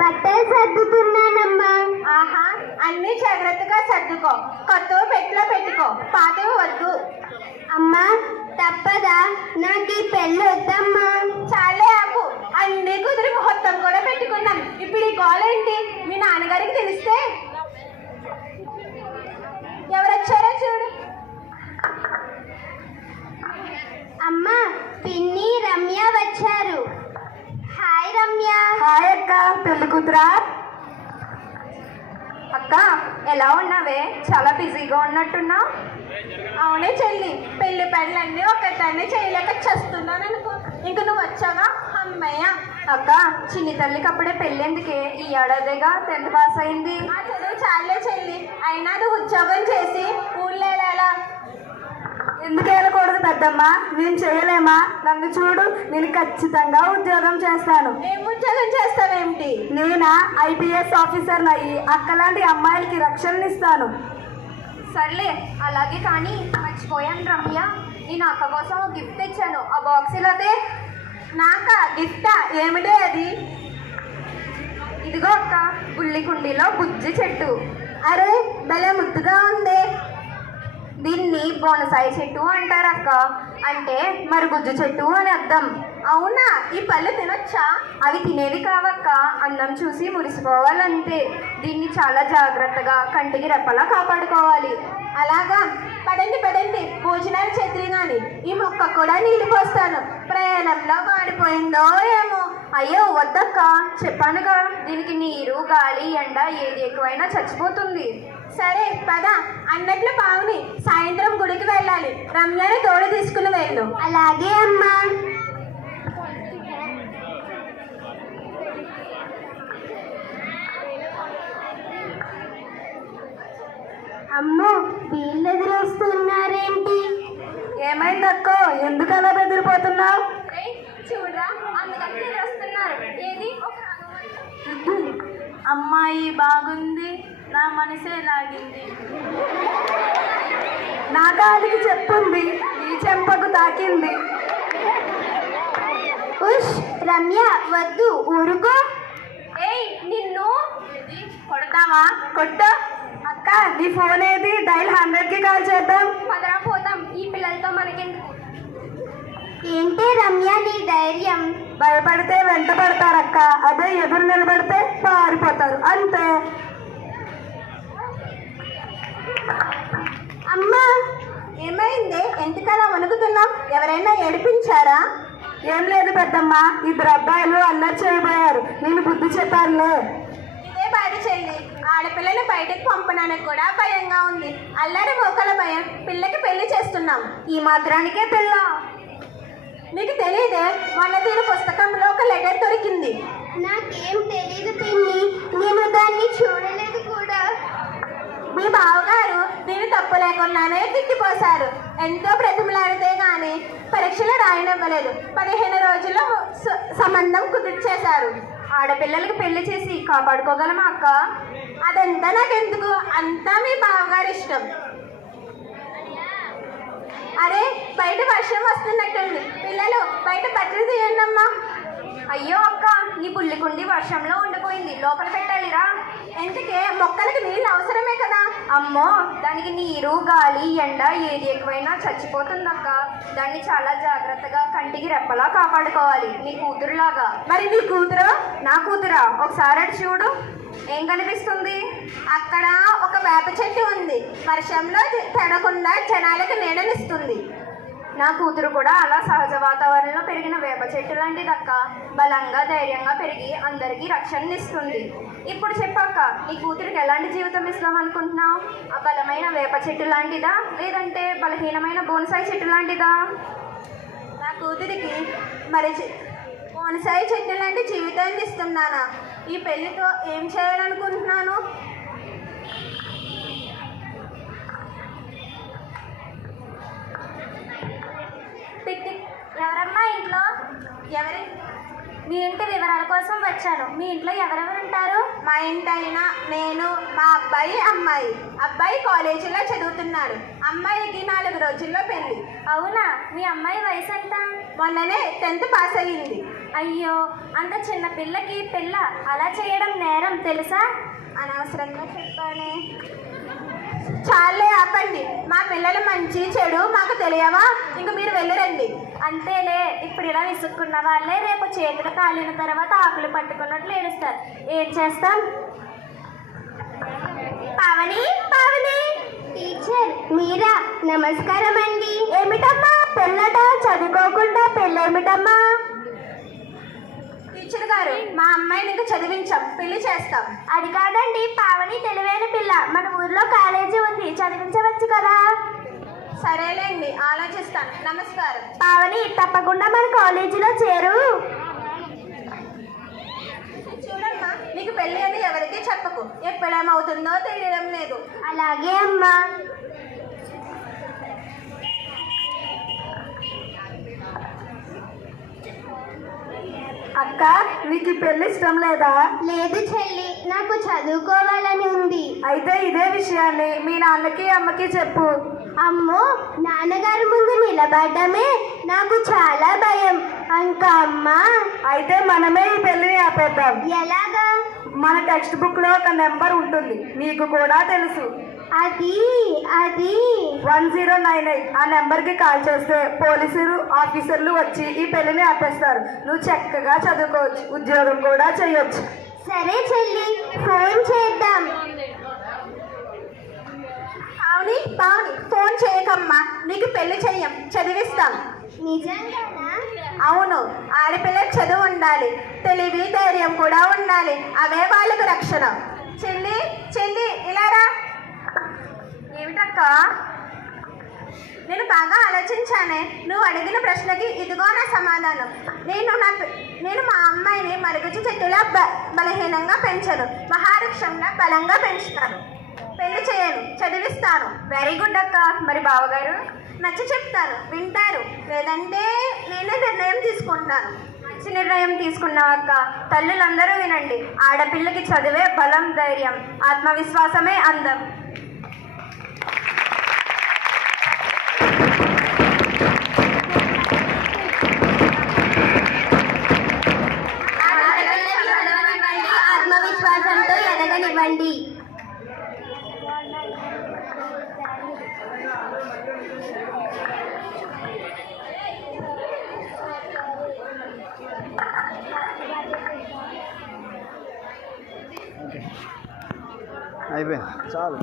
బట్టలు సర్దుతున్నానమ్మా. ఆహా, అన్ని జాగ్రత్తగా సర్దుకో. కొత్తవి పెట్టులో పెట్టుకో, పాతవి వద్దు. అమ్మా తప్పదా? నాకు ఈ పెళ్ళి వద్దమ్మా. చాలే ఆపు, అన్ని కుదిరి ముహూర్తం కూడా పెట్టుకున్నాం. ఇప్పుడు ఈ గోల ఏంటి? మీ నాన్నగారికి తెలిస్తే? ఎవరొచ్చారో చూడు. అమ్మా పిన్ని రమ్య వచ్చారు. హాయ్ రమ్య. హాయ్ అక్క, పెళ్లి కూతురా? అక్క ఎలా ఉన్నావే? చాలా బిజీగా ఉన్నట్టున్నావు. అవునే చెల్లి, పెళ్లి పనులన్నీ ఒకదాన్ని చేయలేక చస్తున్నాను అనుకో. ఇంక నువ్వు వచ్చావా? అమ్మయ్య. అక్క చిన్ని తల్లికి అప్పుడే పెళ్ళేందుకే? ఈ ఏడాదిగా 10th పాస్ అయింది. ఆ చదువు చాలే చెల్లి, అయినా అది ఉద్యోగం చేసి ఊళ్ళో ఎలా? ఎందుకు వెళ్ళకూడదు పెద్దమ్మ? నేను చేయలేమా? నన్ను చూడు, నేను ఖచ్చితంగా ఉద్యోగం చేస్తాను. ఏం ఉద్యోగం చేస్తావేమిటి? నేనా IPS ఆఫీసర్ని అయ్యి అక్కలాంటి అమ్మాయిలకి రక్షణనిస్తాను. సర్లే అలాగే, కానీ మర్చిపోయాను రమ్య, నేను అక్క కోసం ఒక గిఫ్ట్ తెచ్చాను. ఆ బాక్స్ ఇలాదే. నాకా గిఫ్టా? ఏమిటే అది? ఇదిగో అక్క, బుల్లి కుండీలో బుజ్జి చెట్టు. అరే భలే ముద్దుగా ఉంది. దీన్ని బోనసాయి చెట్టు అంటారు అక్క. అంటే మరి గుజ్జు చెట్టు అని అర్థం. అవునా? ఈ పళ్ళు తినొచ్చా? అవి తినేవి కావక్క, అందం చూసి మురిసిపోవాలంతే. దీన్ని చాలా జాగ్రత్తగా కంటికి రెప్పలా కాపాడుకోవాలి. అలాగా? పడండి పడండి, భోజనాలు చేతులు గాని. ఈ మొక్క కూడా నీళ్ళు పోస్తాను. ప్రయాణంలో వాడిపోయిందో ఏమో. అయ్యో వద్దక్క, చెప్పానుగా, దీనికి నీరు గాలి ఎండ ఏది ఎక్కువైనా చచ్చిపోతుంది. సరే పద. అన్నట్లు పావుని, సాయంత్రం గుడికి వెళ్ళాలి. రమ్యని తోడు తీసుకుని వెళ్ళు. అలాగే అమ్మా. అమ్మో వీళ్ళు ఎదురొస్తున్నారేంటి? ఏమైందక్కో, ఎందుకు అలా బెదిరిపోతున్నావు? చూడరా, వస్తున్నారు. ఏది? అమ్మాయి బాగుంది, నా మనసే లాగింది. నా కాలికి చెప్పుంది, నీ చెంపకు తాకింది. ఉష్ రమ్య వద్దు, ఊరుకో. ఏయ్ నిన్ను కొడతావా? కొట్ట. అక్క నీ ఫోన్ ఏది? డైల్ 100కి కాల్ చేద్దాం. పదరా పోతాం, ఈ పిల్లలతో మనకెందుకు. ఏంటి రమ్య నీ ధైర్యం? భయపడితే వెంట పడతారక్క, అదే ఎదురు నిలబడితే పారిపోతారు అంతే. అమ్మా ఏమైంది? ఎందుకలా వణుకుతున్నాం? ఎవరైనా ఏడిపించారా? ఏం లేదు పెద్దమ్మ, 2 అబ్బాయిలు అల్లరి చేయబోయారు, నేను బుద్ధి చెప్పానులే. ఇదే బాధ చెల్లి, ఆడపిల్లని బయటకు పంపడానికి కూడా భయంగా ఉంది. అల్లరి మోకల భయం. పిల్లకి పెళ్లి చేస్తున్నాం. ఈ మాత్రానికే పిల్ల? నీకు తెలియదే, మొన్న దీని పుస్తకంలో ఒక లెటర్ దొరికింది. నాకేం తెలీదు పిన్ని, నేను దాన్ని చూడలేదు కూడా. మీ బావగారు దీని తప్పు లేకుండానే తిట్టిపోశారు. ఎంతో బ్రతిమలాడితే గాని పరీక్షలు రాయనివ్వలేదు. 15 రోజుల్లో సంబంధం కుదిర్చేశారు. ఆడపిల్లలకి పెళ్లి చేసి కాపాడుకోగలమా అక్క? అదంతా నాకెందుకు, అంతా మీ బావగారి ఇష్టం. అరే బయట వర్షం వస్తున్నట్టుంది, పిల్లలు బయట బట్టలు తీయండి అమ్మా. అయ్యో అక్క, నీ పుల్లికుండి వర్షంలో ఉండిపోయింది, లోపల పెట్టాలిరా. ఎందుకే? మొక్కలకి నీళ్ళు అవసరమే కదా. అమ్మో, దానికి నీరు గాలి ఎండ ఏది ఎక్కువైనా చచ్చిపోతుందక్క. దాన్ని చాలా జాగ్రత్తగా కంటికి రెప్పలా కాపాడుకోవాలి, నీ కూతురులాగా. మరి నీ కూతురు? నా కూతురా? ఒకసారి అటు చూడు, ఏం కనిపిస్తుంది? అక్కడ ఒక వేప చెట్టు ఉంది. వర్షంలో తడకుండా జనాలకు నీడనిస్తుంది. నా కూతురు కూడా అలా సహజ వాతావరణంలో పెరిగిన వేప చెట్టు లాంటిదక్క. బలంగా ధైర్యంగా పెరిగి అందరికీ రక్షణనిస్తుంది. ఇప్పుడు చెప్పక్క, నీ కూతురికి ఎలాంటి జీవితం ఇస్తాం అనుకుంటున్నావు? ఆ బలమైన వేప చెట్టు లాంటిదా, లేదంటే బలహీనమైన బోనసాయి చెట్టు లాంటిదా? నా కూతురికి మరి బోనసాయి చెట్టు లాంటి జీవితాన్ని ఇస్తున్నానా? ఈ పెళ్లితో ఏం చేయాలనుకుంటున్నాను? ఎవరమ్మా ఇంట్లో? మీ ఇంటి వివరాల కోసం వచ్చాను. మీ ఇంట్లో ఎవరెవరు ఉంటారు? మా ఇంటైనా నేను, మా అబ్బాయి, అమ్మాయి. అబ్బాయి కాలేజీలో చదువుతున్నాడు. అమ్మాయికి 4 రోజుల్లో పెళ్లి. అవునా? మీ అమ్మాయి వయసు ఎంత? మొన్ననే 10th పాస్ అయ్యింది. అయ్యో, అంత చిన్న పిల్లకి పిల్ల అలా చేయడం నేరం తెలుసా? అనవసరంగా చెప్పానే. చాలే ఆపండి. మా పిల్లల మంచి చెడు మాకు తెలియవా? ఇంక మీరు వెళ్ళిరండి. అంతేలే, ఇప్పుడు ఇలా విసుక్కున్న వాళ్ళే రేపు చేతులు కాలిన తర్వాత ఆకులు పట్టుకున్నట్లు ఏడుస్తారు. ఏం చేస్తాం? పావని, పావని. టీచర్ మీరా? నమస్కారం అండి. ఏమిటమ్మా పెళ్ళట? చదువుకోకుండా పెళ్ళేమిటమ్మా? టీచర్ గారు, మా అమ్మాయిని ఇంకా చదివించాం, పెళ్లి చేస్తాం. అది కాదండి, పావని తెలివైన పిల్ల. మన ఊర్లో కాలేజీ ఉంది, చదివించవచ్చు కదా. సరేలేండి, ఆలోచిస్తాను. నమస్కారం. పావని, తప్పకుండా మన కాలేజీలో చేరు. చూడమ్మా, నీకు పెళ్లి అని ఎవరికీ చెప్పకు. ఎప్పుడేమవుతుందో తెలియడం లేదు. అలాగే అమ్మా. అక్క, నీకు పెళ్లి ఇష్టం లేదా? లేదు చెల్లి, నాకు చదువుకోవాలని ఉంది. అయితే ఇదే విషయాన్ని మీ నాన్నకి అమ్మకి చెప్పు. అమ్మో, నాన్నగారి ముందు నిలబడ్డమే నాకు చాలా భయం. ఇంకా అమ్మా. అయితే మనమే ఈ పెళ్లిని ఆపేద్దాం. ఎలాగా? మన టెక్స్ట్ బుక్ లో ఒక నెంబర్ ఉంటుంది, నీకు కూడా తెలుసు. అది 1098. ఆ నెంబర్కి కాల్ చేస్తే పోలీసులు ఆఫీసర్లు వచ్చి ఈ పెళ్లిని ఆపేస్తారు. నువ్వు చక్కగా చదువుకోవచ్చు, ఉద్యోగం కూడా చేయొచ్చు. సరే చెల్లి, ఫోన్ చేద్దాం. పావని, పావని, ఫోన్ చేయకమ్మా. నీకు పెళ్లి చెయ్యం, చదివిస్తాం. నిజంగానా? అవును, ఆడపిల్ల చదువు ఉండాలి, తెలివి ధైర్యం కూడా ఉండాలి. అవే వాళ్ళకు రక్షణ. చెల్లి, చెల్లి, ఇలా రా. ఏమిటక్క? నేను బాగా ఆలోచించానే. నువ్వు అడిగిన ప్రశ్నకి ఇదిగో నా సమాధానం. నేను మా అమ్మాయిని మరుగుజ్జు చెట్టులా బలహీనంగా పెంచను, మహావృక్షంగా బలంగా పెంచుతాను. పెళ్లి చేయను, చదివిస్తాను. వెరీ గుడ్ అక్క. మరి బావగారు? నచ్చ చెప్తాను, వింటారు. లేదంటే నేనే నిర్ణయం తీసుకుంటాను. మంచి నిర్ణయం తీసుకున్నావు అక్క. తల్లులందరూ వినండి. ఆడపిల్లకి చదివే బలం, ధైర్యం, ఆత్మవిశ్వాసమే అందం. ఆత్మవిశ్వాసంతో ఎదగనివ్వండి. అయిపోయింది, చాలు.